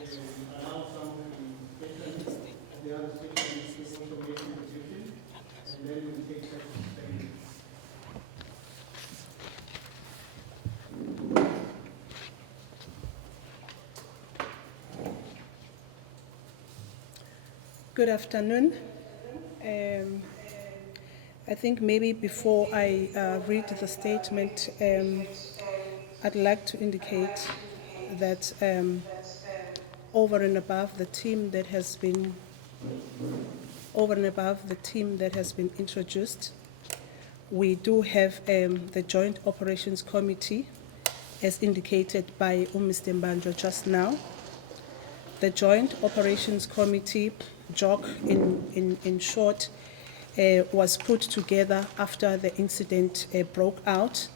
allow some questions of the other sections to also make contribution, and then we'll take that to Good afternoon. I think maybe before I read the statement, I'd like to indicate that over and above the team that has been introduced, we do have the Joint Operations Committee, as indicated by Mr. Mbanjwa just now. The Joint Operations Committee, JOC in short, was put together after the incident broke out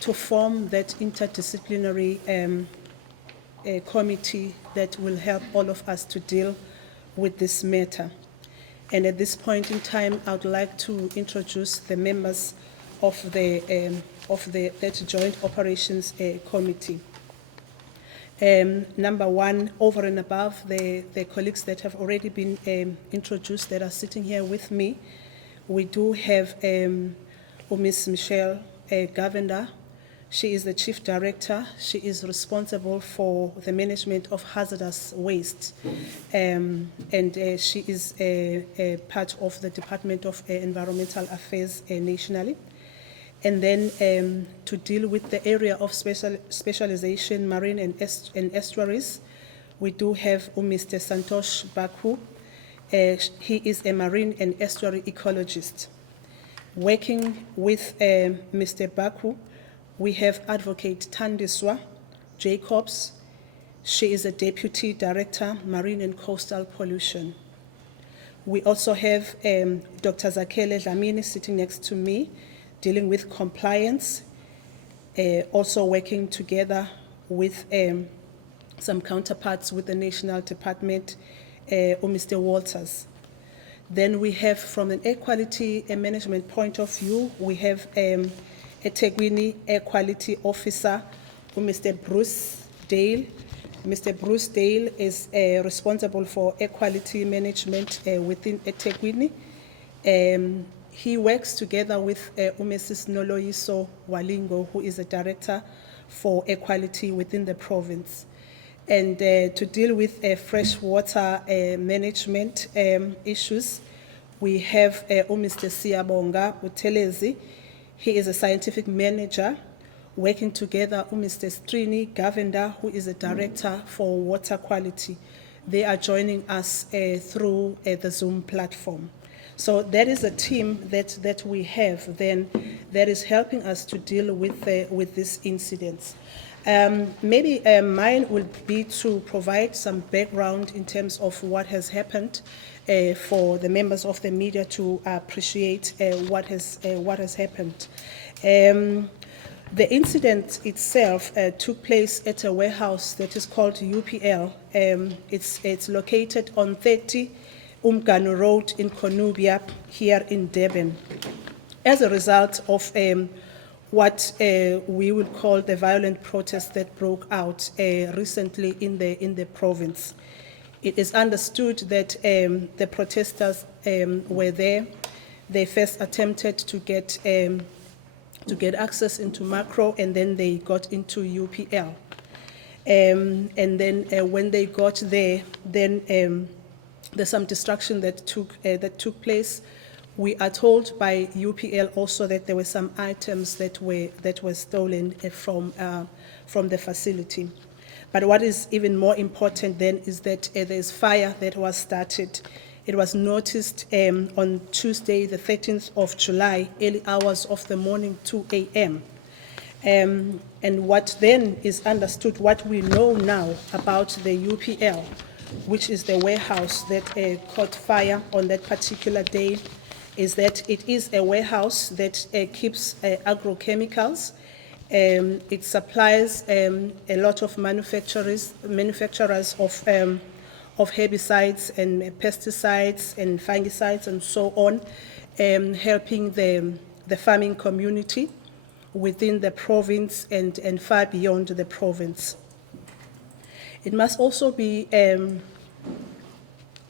to form that interdisciplinary committee that will help all of us to deal with this matter. And at this point in time, I would like to introduce the members of that Joint Operations Committee. Number one, over and above the colleagues that have already been introduced that are sitting here with me, we do have Ms. Michelle Govender. She is the Chief Director. She is responsible for the management of hazardous waste, and she is a part of the Department of Environmental Affairs nationally. And then to deal with the area of specialization, marine and estuaries, we do have Mr. Santosh Baku. He is a marine and estuary ecologist. Working with Mr. Baku, we have Advocate Tandiswa Jacobs. She is a Deputy Director, Marine and Coastal Pollution. We also have Dr. Zakele Dlamini sitting next to me, dealing with compliance, also working together with some counterparts with the National Department, Mr. Walters. Then we have, from an air quality management point of view, we have a Tegwini Air Quality Officer, Mr. Bruce Dale. Mr. Bruce Dale is responsible for air quality management within Tegwini. He works together with Mrs. Noloyiso Walingo, who is a director for air quality within the province. And to deal with freshwater management issues, we have Mr. Siyabonga Utelezi. He is a scientific manager, working together with Mr. Strini Govender, who is a director for water quality. They are joining us through the Zoom platform. So that is a team that we have then that is helping us to deal with these incidents. Maybe mine would be to provide some background in terms of what has happened for the members of the media to appreciate what has happened. The incident itself took place at a warehouse that is called UPL. It's located on 30 Umgano Road in Cornubia, here in Durban, as a result of what we would call the violent protest that broke out recently in the province. It is understood that the protesters were there. They first attempted to get access into Macro, and then they got into UPL. And then when they got there, then there's some destruction that took place. We are told by UPL also that there were some items that were stolen from the facility. But what is even more important then is that there's fire that was started. It was noticed on Tuesday, the 13th of July, early hours of the morning, 2 a.m. And what then is understood, what we know now about the UPL, which is the warehouse that caught fire on that particular day, is that it is a warehouse that keeps agrochemicals. It supplies a lot of manufacturers of herbicides and pesticides and fungicides and so on, helping the farming community within the province and far beyond the province. It must also be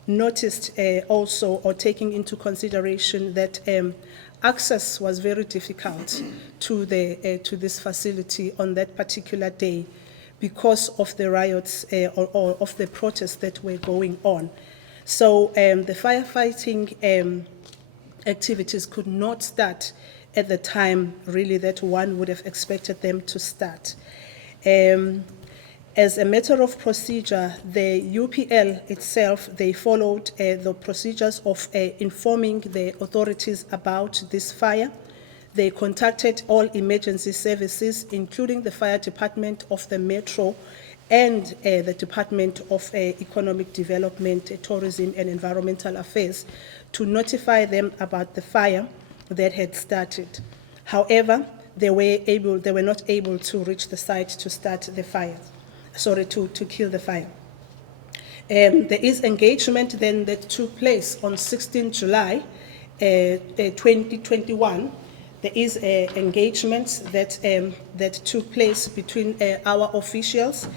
noticed also or taking into consideration that access was very difficult to this facility on that particular day because of the riots or of the protests that were going on. So the firefighting activities could not start at the time really that one would have expected them to start. As a matter of procedure, the UPL itself, they followed the procedures of informing the authorities about this fire. They contacted all emergency services, including the fire department of the Metro and the Department of Economic Development, Tourism and Environmental Affairs, to notify them about the fire that had started. However, they were not able to reach the site to start the fire. To kill the fire. There is engagement then that took place on 16 July 2021. There is engagement that took place between our officials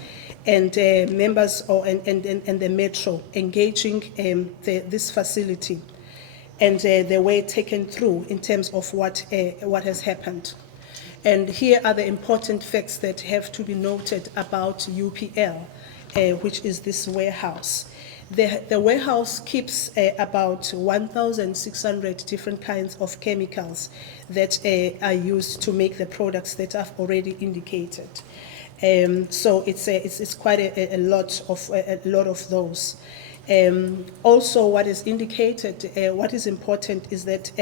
and members and the Metro engaging this facility. And they were taken through in terms of what has happened. And here are the important facts that have to be noted about UPL, which is this warehouse. The warehouse keeps about 1,600 different kinds of chemicals that are used to make the products that I've already indicated. So it's quite a lot of those. Also, what is indicated, what is important is that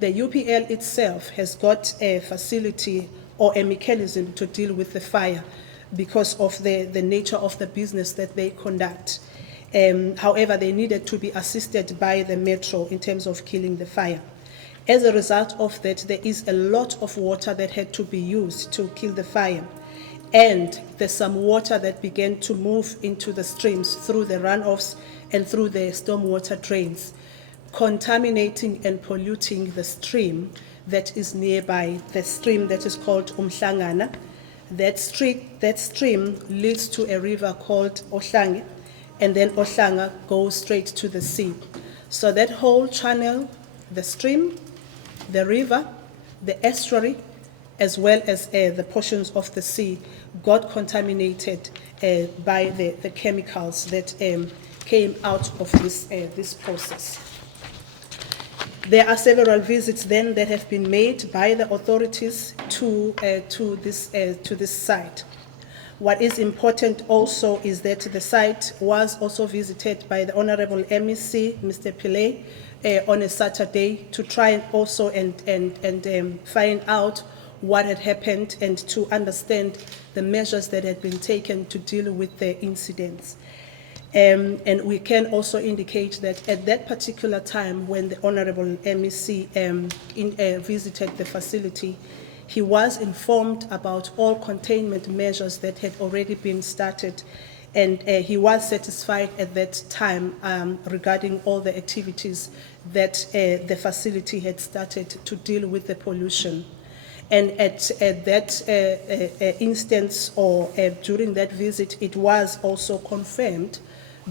the UPL itself has got a facility or a mechanism to deal with the fire because of the nature of the business that they conduct. However, they needed to be assisted by the Metro in terms of killing the fire. As a result of that, there is a lot of water that had to be used to kill the fire. And there's some water that began to move into the streams through the runoffs and through the stormwater drains, contaminating and polluting the stream that is nearby, the stream that is called Umhlangana. That stream leads to a river called Ohlange, and then Ohlanga goes straight to the sea. So that whole channel, the stream, the river, the estuary, as well as the portions of the sea got contaminated by the chemicals that came out of this process. There are several visits then that have been made by the authorities to this site. What is important also is that the site was also visited by the Honorable MEC, Mr. Pillay, on a Saturday to try and also find out what had happened and to understand the measures that had been taken to deal with the incidents. And we can also indicate that at that particular time when the Honorable MEC visited the facility, he was informed about all containment measures that had already been started, and he was satisfied at that time regarding all the activities that the facility had started to deal with the pollution. And at that instance or during that visit, it was also confirmed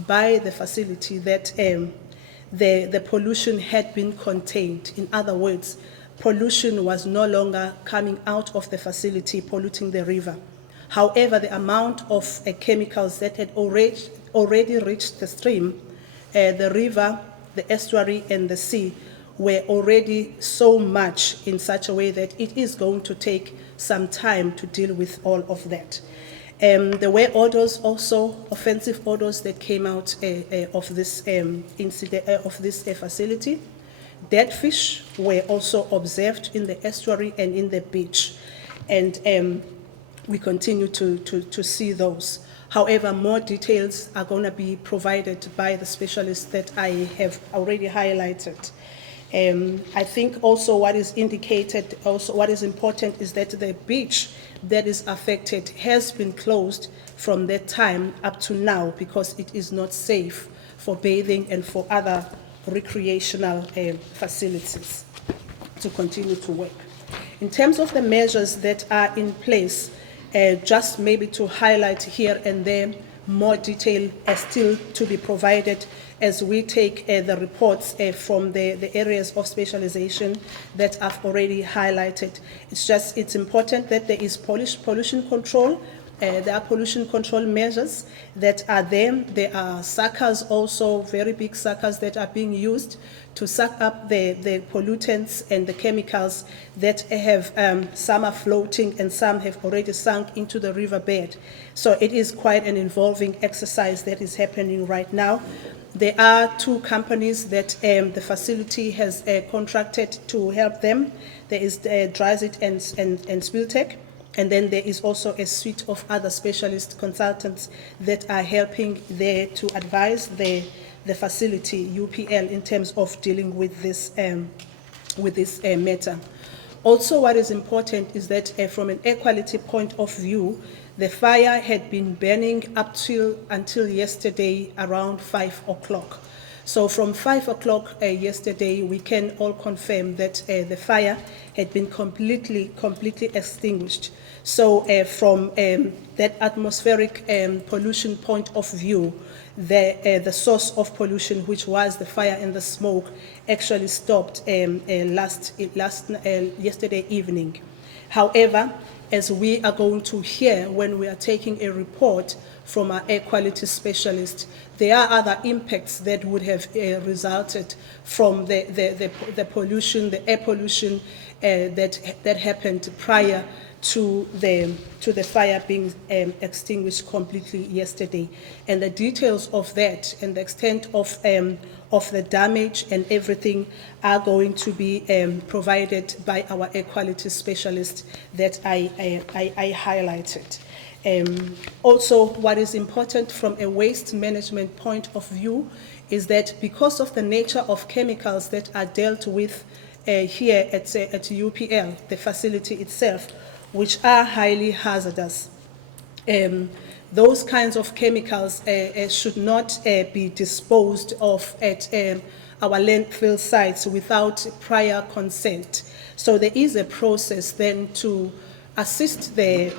by the facility that the pollution had been contained. In other words, pollution was no longer coming out of the facility, polluting the river. However, the amount of chemicals that had already reached the stream, the river, the estuary, and the sea were already so much in such a way that it is going to take some time to deal with all of that. There were orders also, offensive orders that came out of this incident, of this facility. Dead fish were also observed in the estuary and in the beach, and we continue to see those. However, more details are going to be provided by the specialists that I have already highlighted. I think also what is indicated, also what is important is that the beach that is affected has been closed from that time up to now because it is not safe for bathing and for other recreational facilities to continue to work. In terms of the measures that are in place, just maybe to highlight here and there, more detail still to be provided as we take the reports from the areas of specialization that I've already highlighted. It's important that there is pollution control. There are pollution control measures that are there. There are suckers also, very big suckers that are being used to suck up the pollutants and the chemicals that have, some are floating and some have already sunk into the riverbed. So it is quite an involving exercise that is happening right now. There are two companies that the facility has contracted to help them. There is Drysit and Spiltech. And then there is also a suite of other specialist consultants that are helping there to advise the facility, UPL, in terms of dealing with this matter. Also, what is important is that from an air quality point of view, the fire had been burning until yesterday around 5 o'clock. So from 5 o'clock yesterday, we can all confirm that the fire had been completely extinguished. So from that atmospheric pollution point of view, the source of pollution, which was the fire and the smoke, actually stopped yesterday evening. However, as we are going to hear when we are taking a report from our air quality specialist, there are other impacts that would have resulted from the pollution, the air pollution that happened prior to the fire being extinguished completely yesterday. And the details of that and the extent of the damage and everything are going to be provided by our air quality specialist that I highlighted. Also, what is important from a waste management point of view is that because of the nature of chemicals that are dealt with here at UPL, the facility itself, which are highly hazardous, those kinds of chemicals should not be disposed of at our landfill sites without prior consent. So there is a process then to assist the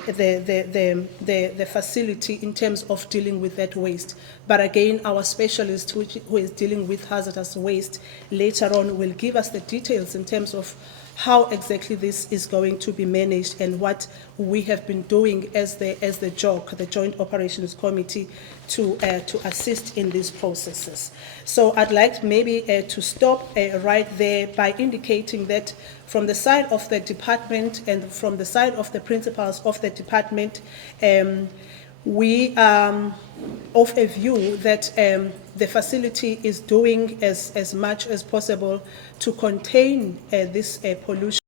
facility in terms of dealing with that waste. But again, our specialist who is dealing with hazardous waste later on will give us the details in terms of how exactly this is going to be managed and what we have been doing as the JOC, the Joint Operations Committee, to assist in these processes. So I'd like maybe to stop right there by indicating that from the side of the department and from the side of the principals of the department, we are of a view that the facility is doing as much as possible to contain this pollution.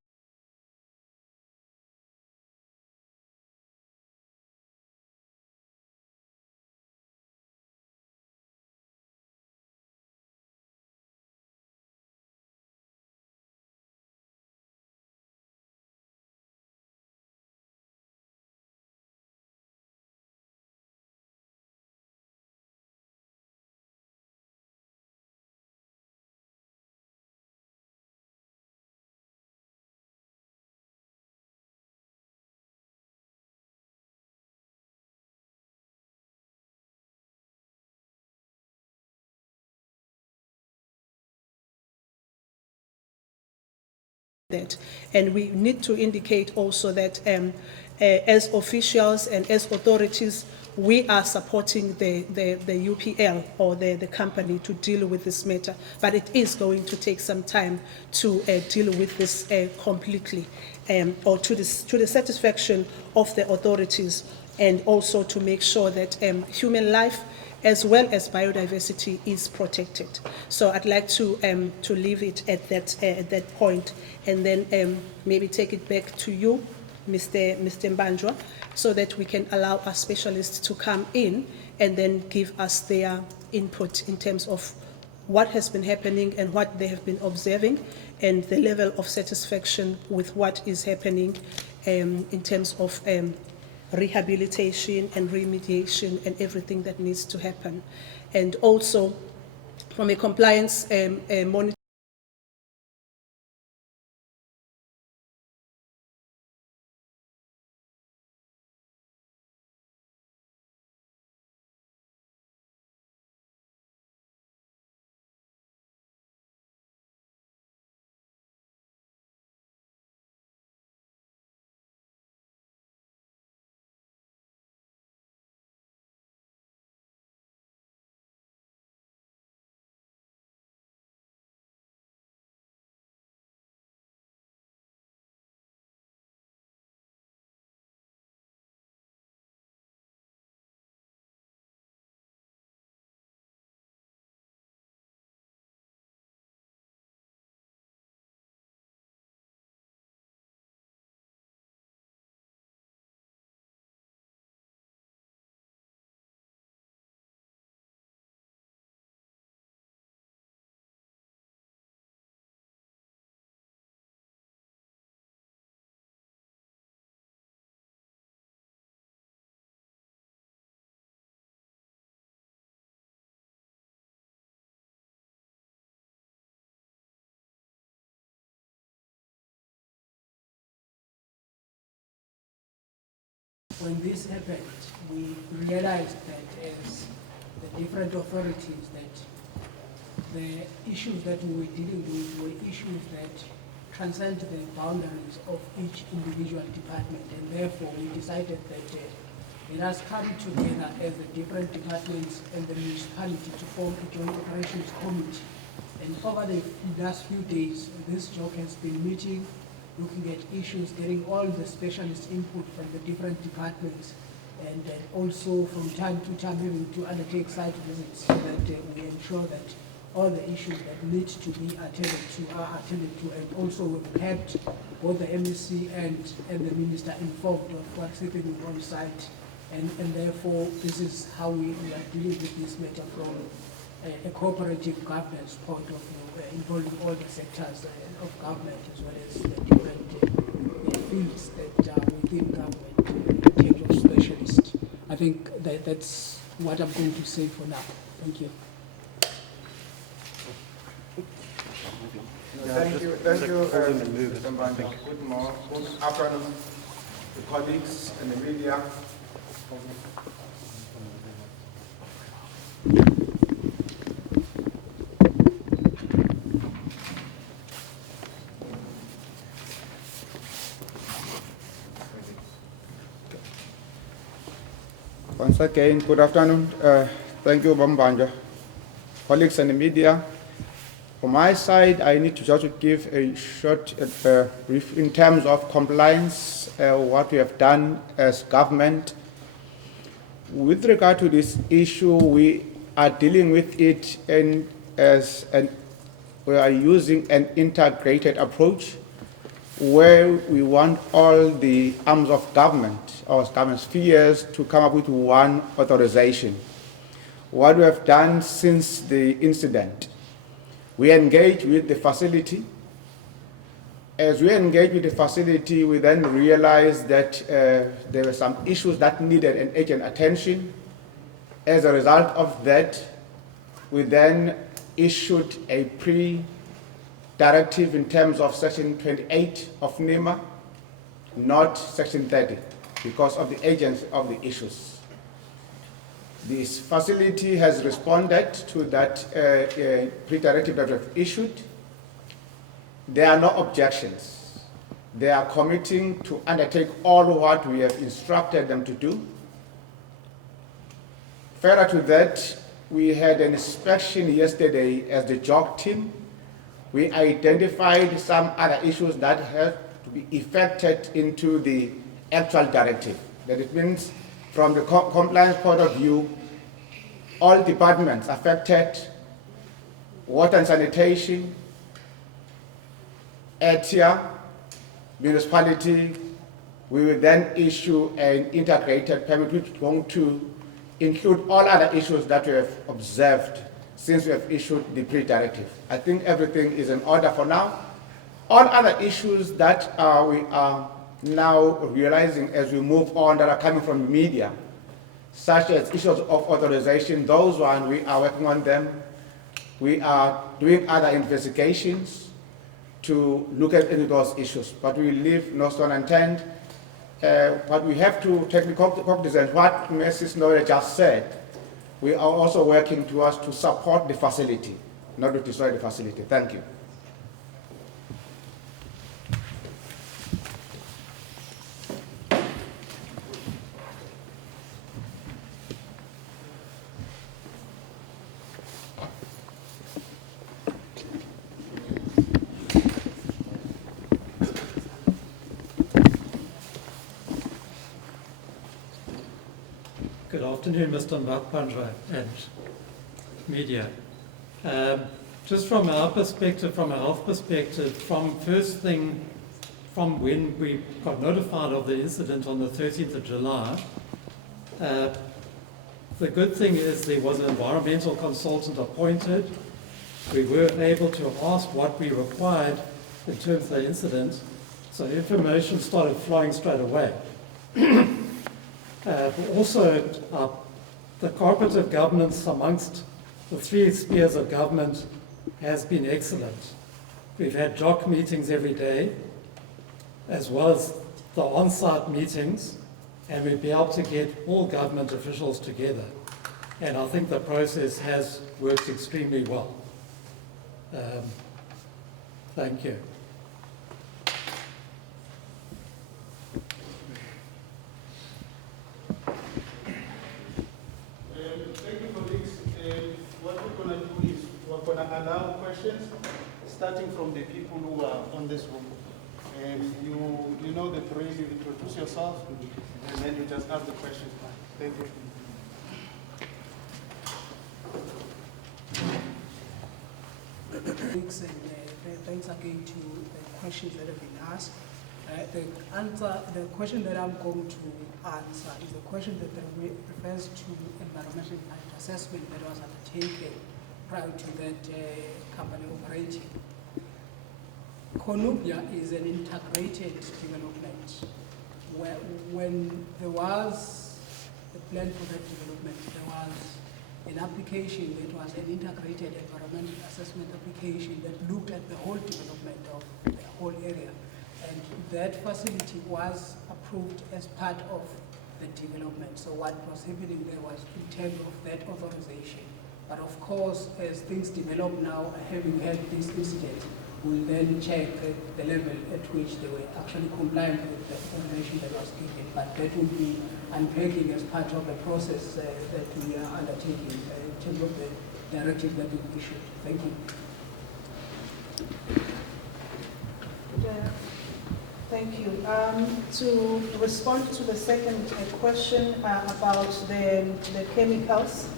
That. And we need to indicate also that as officials and as authorities, we are supporting the UPL or the company to deal with this matter. But it is going to take some time to deal with this completely or to the satisfaction of the authorities, and also to make sure that human life as well as biodiversity is protected. So I'd like to leave it at that point, and then maybe take it back to you, Mr. Mbanjwa, so that we can allow our specialists to come in and then give us their input in terms of what has been happening and what they have been observing, and the level of satisfaction with what is happening in terms of rehabilitation and remediation and everything that needs to happen. And also from a compliance monitoring when this happened, we realized that as the different authorities, that the issues that we were dealing with were issues that transcend the boundaries of each individual department, and therefore we decided that let us come together as the different departments and the municipality to form a joint operations committee. And over the last few days, this job has been meeting, looking at issues, getting all the specialist input from the different departments, and also from time to time having to undertake site visits so that we ensure that all the issues that need to be attended to are attended to, and also we've kept both the MEC and the minister informed of what's happening on site, and therefore this is how we are dealing with this matter from a cooperative governance point of view, involving all the sectors of government as well as the different fields that are within government in terms of specialists. I think that's what I'm going to say for now. Thank you. Thank you, Mr. Mbanja. Good afternoon, the colleagues and the media. Once again, good afternoon. Thank you, Mbanja. Colleagues and the media. From my side, I need to just give a short brief in terms of compliance, what we have done as government. With regard to this issue, we are dealing with it we are using an integrated approach where we want all the arms of government, or government spheres, to come up with one authorization. What we have done since the incident, we engage with the facility. As we engage with the facility, we then realized that there were some issues that needed an urgent attention. As a result of that, we then issued a pre-directive in terms of Section 28 of NEMA, not Section 30, because of the urgency of the issues. This facility has responded to that pre-directive that we have issued. There are no objections. They are committing to undertake all what we have instructed them to do. Further to that, we had an inspection yesterday as the JOG team. We identified some other issues that have to be effected into the actual directive. That it means from the compliance point of view, all departments affected, water and sanitation, ATIA, municipality, we will then issue an integrated permit which is going to include all other issues that we have observed since we have issued the pre-directive. I think everything is in order for now. All other issues that we are now realizing as we move on that are coming from the media, such as issues of authorization, those ones we are working on them. We are doing other investigations to look at any of those issues, but we leave no stone unturned. What we have to take the cognizance, what Mrs. Nore just said, we are also working towards to support the facility, not to destroy the facility. Thank you. Good afternoon, Mr. Mbanja and media. Just from our perspective, from a health perspective, from first thing, from when we got notified of the incident on the 13th of July, the good thing is there was an environmental consultant appointed. We were able to ask what we required in terms of the incident, so information started flowing straight away. But also, the cooperative governance amongst the three spheres of government has been excellent. We've had JOC meetings every day, as well as the on-site meetings, and we'd be able to get all government officials together. And I think the process has worked extremely well. Thank you. Thank you, colleagues. What we're going to do is we're going to allow questions, starting from the people who are on this room. And you know the drill, you introduce yourself, and then you just ask the questions. Thank you. Thanks, and thanks again to the questions that have been asked. The question that I'm going to answer is the question that refers to environmental impact assessment that was undertaken prior to that company operating. Cornubia is an integrated development. Where, when there was the plan for that development, there was an application that was an integrated environmental assessment application that looked at the whole development of the whole area. And that facility was approved as part of the development. So what was happening there was in terms of that authorization. But of course, as things develop now, having had this incident, we'll then check the level at which they were actually compliant with the authorization that was given. But that will be unpacking as part of the process that we are undertaking in terms of the directive that we issued. Thank you. Thank you. To respond to the second question about the chemicals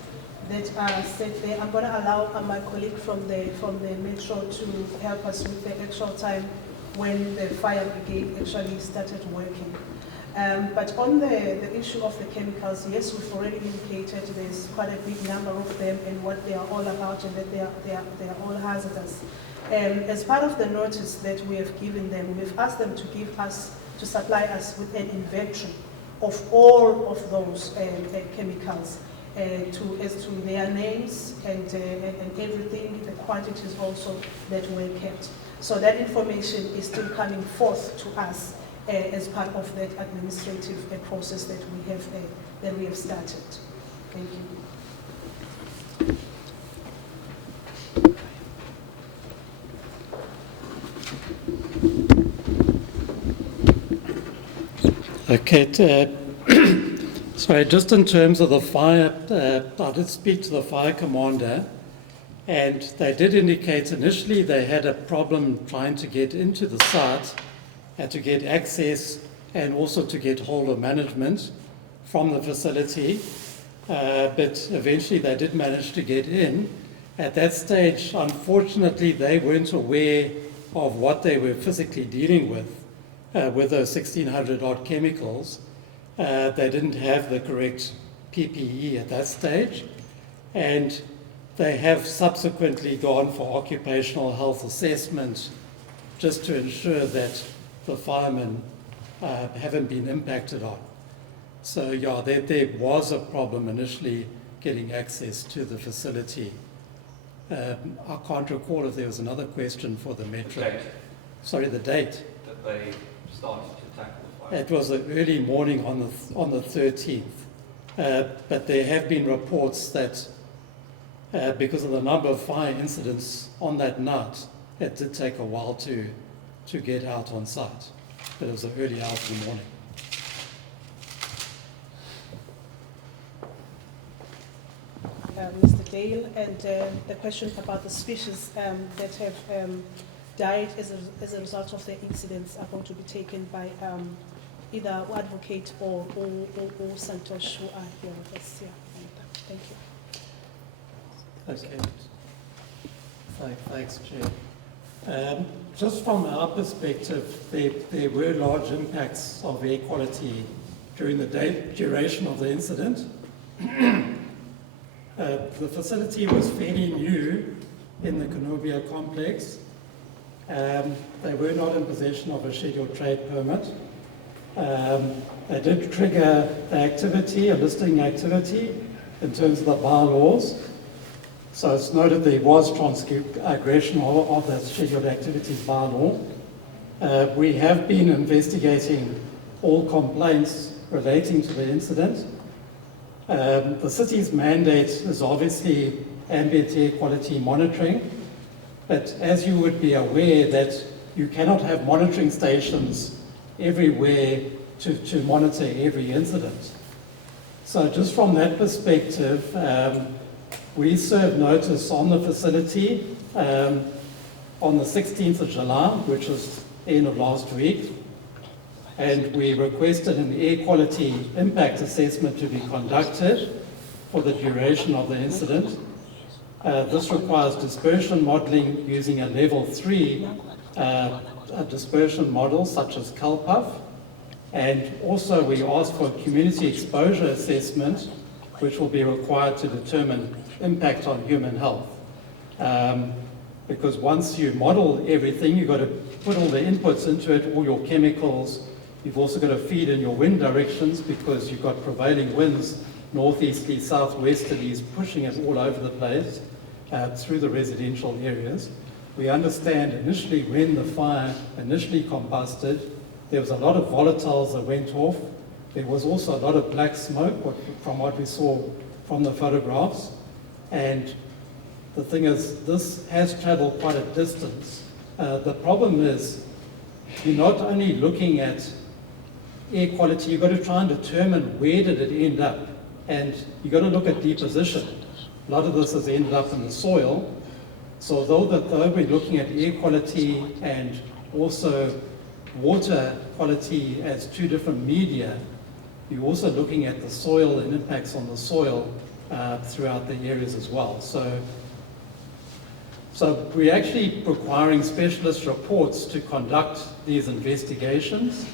that are set there, I'm going to allow my colleague from the metro to help us with the actual time when the fire brigade actually started working. But on the issue of the chemicals, yes, we've already indicated there's quite a big number of them and what they are all about, and that they are all hazardous. As part of the notice that we have given them, we've asked them to supply us with an inventory of all of those chemicals, as to their names and everything, the quantities also that were kept. So that information is still coming forth to us as part of that administrative process that we have started. Thank you. Okay, sorry, just in terms of the fire, I did speak to the fire commander, and they did indicate initially they had a problem trying to get into the site, and to get access, and also to get hold of management from the facility, but eventually they did manage to get in. At that stage, unfortunately, they weren't aware of what they were physically dealing with those 1,600 odd chemicals. They didn't have the correct PPE at that stage, and they have subsequently gone for occupational health assessment just to ensure that the firemen haven't been impacted on. So yeah, there was a problem initially getting access to the facility. I can't recall if there was another question for the metro. Date. Sorry, the date. That they started to tackle the fire. It was the early morning on the 13th. But there have been reports that because of the number of fire incidents on that night, it did take a while to get out on site. But it was the early hours of the morning. Mr. Dale, and the question about the species that have died as a result of the incidents are going to be taken by either advocate or Santosh, who are here with us here. Thank you. Okay. Thanks, Chair. Just from our perspective, there were large impacts of air quality during the duration of the incident. The facility was fairly new in the Cornubia complex. They were not in possession of a scheduled trade permit. They did trigger the activity, a listing activity, in terms of the bylaws. So it's noted there was transgression of that scheduled activities bylaw. We have been investigating all complaints relating to the incident. The city's mandate is obviously ambient air quality monitoring, but as you would be aware that you cannot have monitoring stations everywhere to monitor every incident. So just from that perspective, we served notice on the facility on the 16th of July, which was end of last week, and we requested an air quality impact assessment to be conducted for the duration of the incident. This requires dispersion modeling using a level 3 dispersion model such as CalPUF, and also we asked for a community exposure assessment which will be required to determine impact on human health. Because once you model everything, you've got to put all the inputs into it, all your chemicals. You've also got to feed in your wind directions because you've got prevailing winds, northeasterly, southwesterlies, pushing it all over the place through the residential areas. We understand initially when the fire initially combusted, there was a lot of volatiles that went off. There was also a lot of black smoke from what we saw from the photographs. And the thing is, this has traveled quite a distance. The problem is, you're not only looking at air quality, you've got to try and determine where did it end up. And you've got to look at deposition. A lot of this has ended up in the soil. So though we're looking at air quality and also water quality as two different media, you're also looking at the soil and impacts on the soil throughout the areas as well. So we're actually requiring specialist reports to conduct these investigations.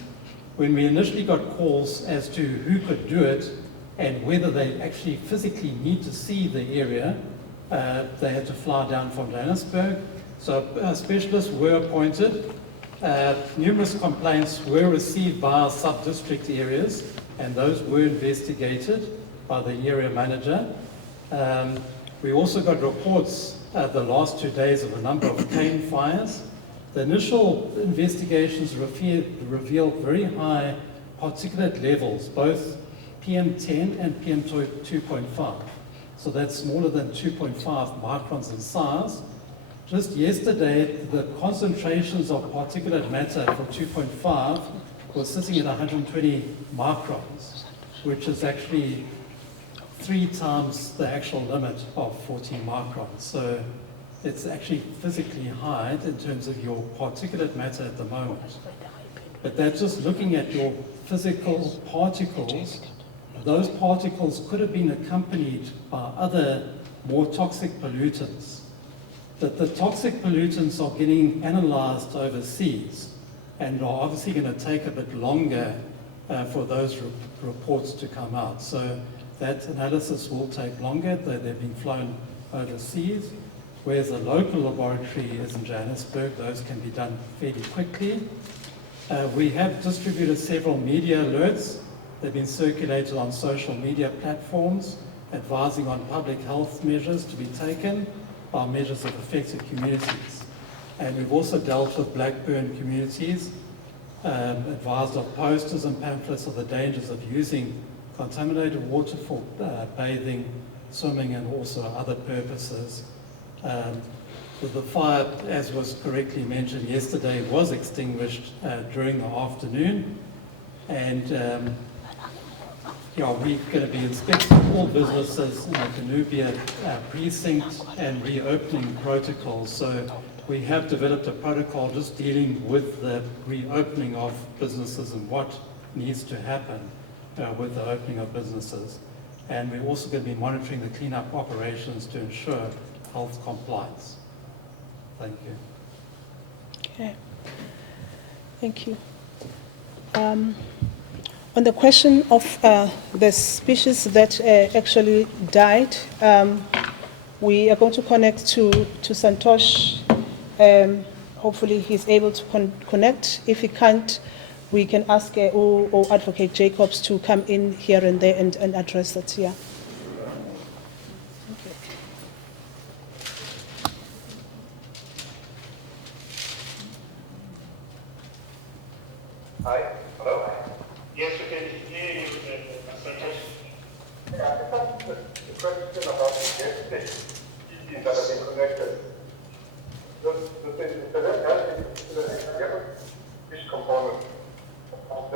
When we initially got calls as to who could do it and whether they actually physically need to see the area, they had to fly down from Johannesburg. So specialists were appointed. Numerous complaints were received by our sub-district areas, and those were investigated by the area manager. We also got reports the last 2 days of a number of cane fires. The initial investigations revealed very high particulate levels, both PM10 and PM2.5. So that's smaller than 2.5 microns in size. Just yesterday, the concentrations of particulate matter for 2.5 was sitting at 120 microns, which is actually 3 times the actual limit of 14 microns. So it's actually physically high in terms of your particulate matter at the moment. But that's just looking at your physical particles. Those particles could have been accompanied by other more toxic pollutants. That the toxic pollutants are getting analyzed overseas and are obviously going to take a bit longer for those reports to come out. So that analysis will take longer. They've been flown overseas, whereas the local laboratory is in Johannesburg. Those can be done fairly quickly. We have distributed several media alerts. They've been circulated on social media platforms, advising on public health measures to be taken by measures of affected communities. And we've also dealt with Blackburn communities, advised of posters and pamphlets of the dangers of using contaminated water for bathing, swimming, and also other purposes. The fire, as was correctly mentioned yesterday, was extinguished during the afternoon. And we're going to be inspecting all businesses in the Cornubia precinct and reopening protocols. So we have developed a protocol just dealing with the reopening of businesses and what needs to happen with the opening of businesses. And we're also going to be monitoring the cleanup operations to ensure health compliance. Thank you. Okay. Thank you. On the question of the species that actually died, we are going to connect to Santosh. Hopefully he's able to connect. If he can't, we can ask or Advocate Jacobs to come in here and there and address that here. Hi, hello. Yes, we can hear you. just ask the question about the gas issues that have been connected. The net gas is a fish component.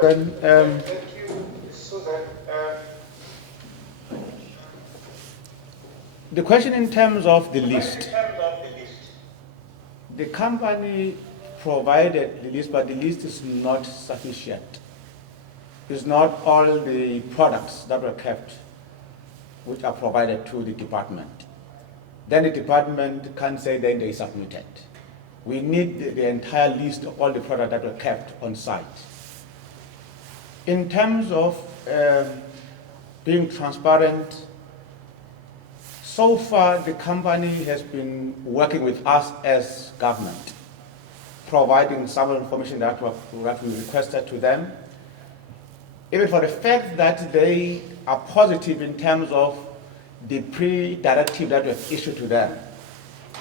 Thank you, Susan. The question in terms of the list. The company provided the list, but the list is not sufficient. It's not all the products that were kept which are provided to the department. Then the department can say then they submitted. We need the entire list of all the products that were kept on site. In terms of being transparent, so far the company has been working with us as government, providing some information that we requested to them. Even for the fact that they are positive in terms of the pre-directive that we have issued to them,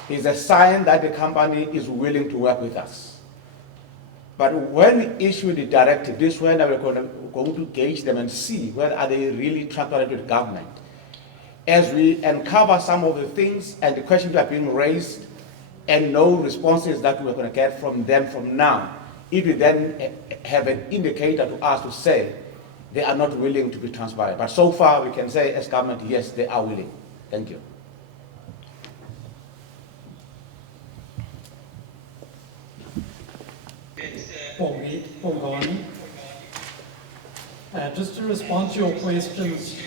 is a sign that the company is willing to work with us. But when we issue the directive, this is when we're going to gauge them and see whether are they really transparent with the government. As we uncover some of the things and the questions that are being raised and no responses that we're going to get from them from now, if we then have an indicator to us to say they are not willing to be transparent. But so far we can say as government, yes, they are willing. Thank you. Just to respond to your questions,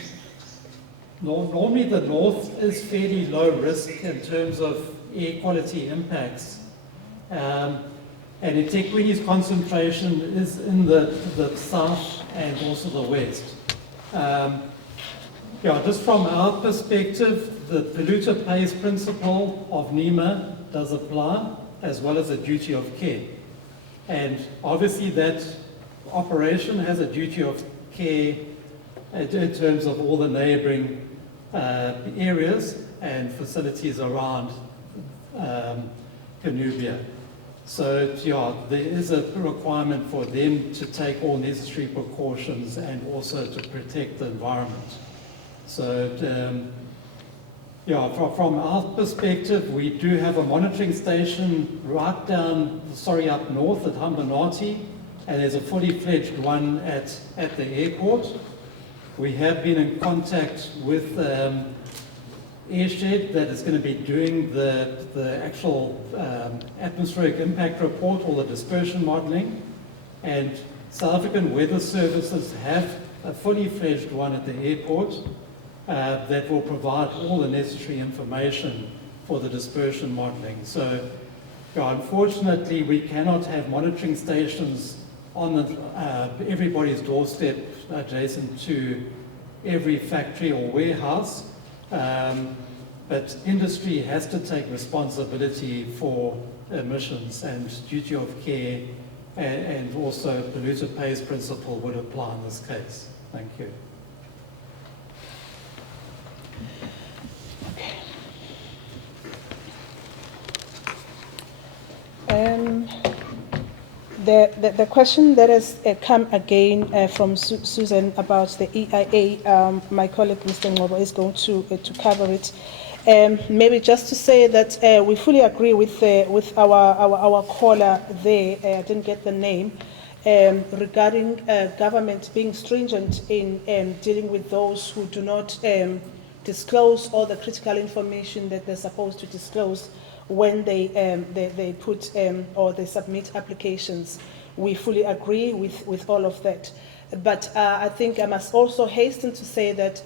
normally the north is fairly low risk in terms of air quality impacts. And in Tekwini's concentration is in the south and also the west. Just from our perspective, the polluter pays principle of NEMA does apply, as well as a duty of care. And obviously that operation has a duty of care in terms of all the neighboring areas and facilities around Cornubia. So there is a requirement for them to take all necessary precautions and also to protect the environment. So from our perspective, we do have a monitoring station right up north at Hambanati, and there's a fully fledged one at the airport. We have been in contact with Airshed that is going to be doing the actual atmospheric impact report, or the dispersion modeling, and South African Weather Services have a fully fledged one at the airport that will provide all the necessary information for the dispersion modeling. So unfortunately we cannot have monitoring stations on everybody's doorstep adjacent to every factory or warehouse. But industry has to take responsibility for emissions, and duty of care and also polluter pays principle would apply in this case. Thank you. The question that has come again from Susan about the EIA, my colleague Mr. Ngobo is going to cover it. Maybe just to say that we fully agree with our caller there, I didn't get the name, regarding government being stringent in dealing with those who do not disclose all the critical information that they're supposed to disclose when they put or they submit applications. We fully agree with all of that. But I think I must also hasten to say that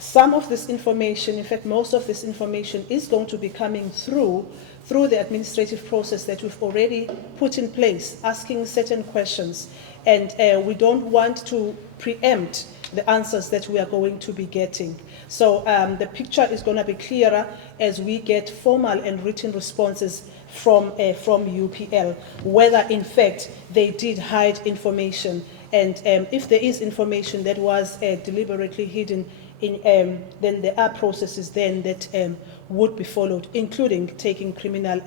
some of this information, in fact most of this information, is going to be coming through the administrative process that we've already put in place, asking certain questions. And we don't want to preempt the answers that we are going to be getting. So the picture is going to be clearer as we get formal and written responses from UPL, whether in fact they did hide information, and if there is information that was deliberately hidden, then there are processes then that would be followed, including taking criminal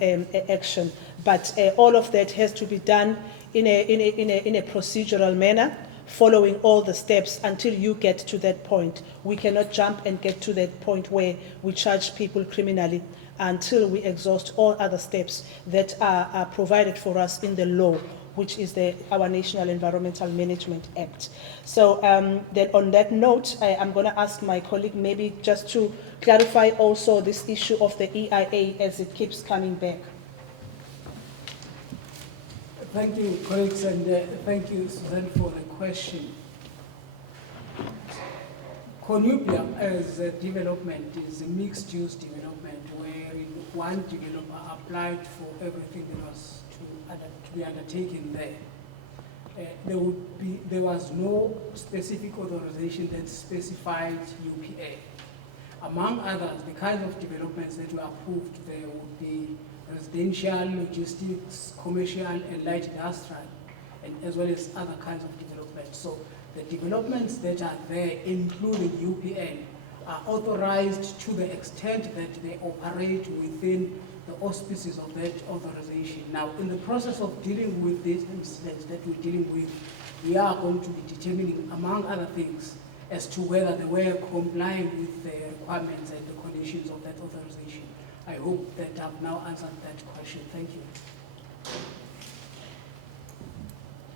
action. But all of that has to be done in a procedural manner, following all the steps until you get to that point. We cannot jump and get to that point where we charge people criminally until we exhaust all other steps that are provided for us in the law, which is our National Environmental Management Act. So then on that note, I'm going to ask my colleague maybe just to clarify also this issue of the EIA as it keeps coming back. Thank you, colleagues, and thank you, Suzanne, for the question. Cornubia as a development is a mixed-use development where one developer applied for everything that was to be undertaken there. There was no specific authorization that specified UPL. Among others, the kinds of developments that were approved there would be residential, logistics, commercial, and light industrial, and as well as other kinds of developments. So the developments that are there, including UPL, are authorized to the extent that they operate within the auspices of that authorization. Now, in the process of dealing with these incidents that we're dealing with, we are going to be determining, among other things, as to whether they were complying with the requirements and the conditions of that authorization. I hope that I've now answered that question. Thank you.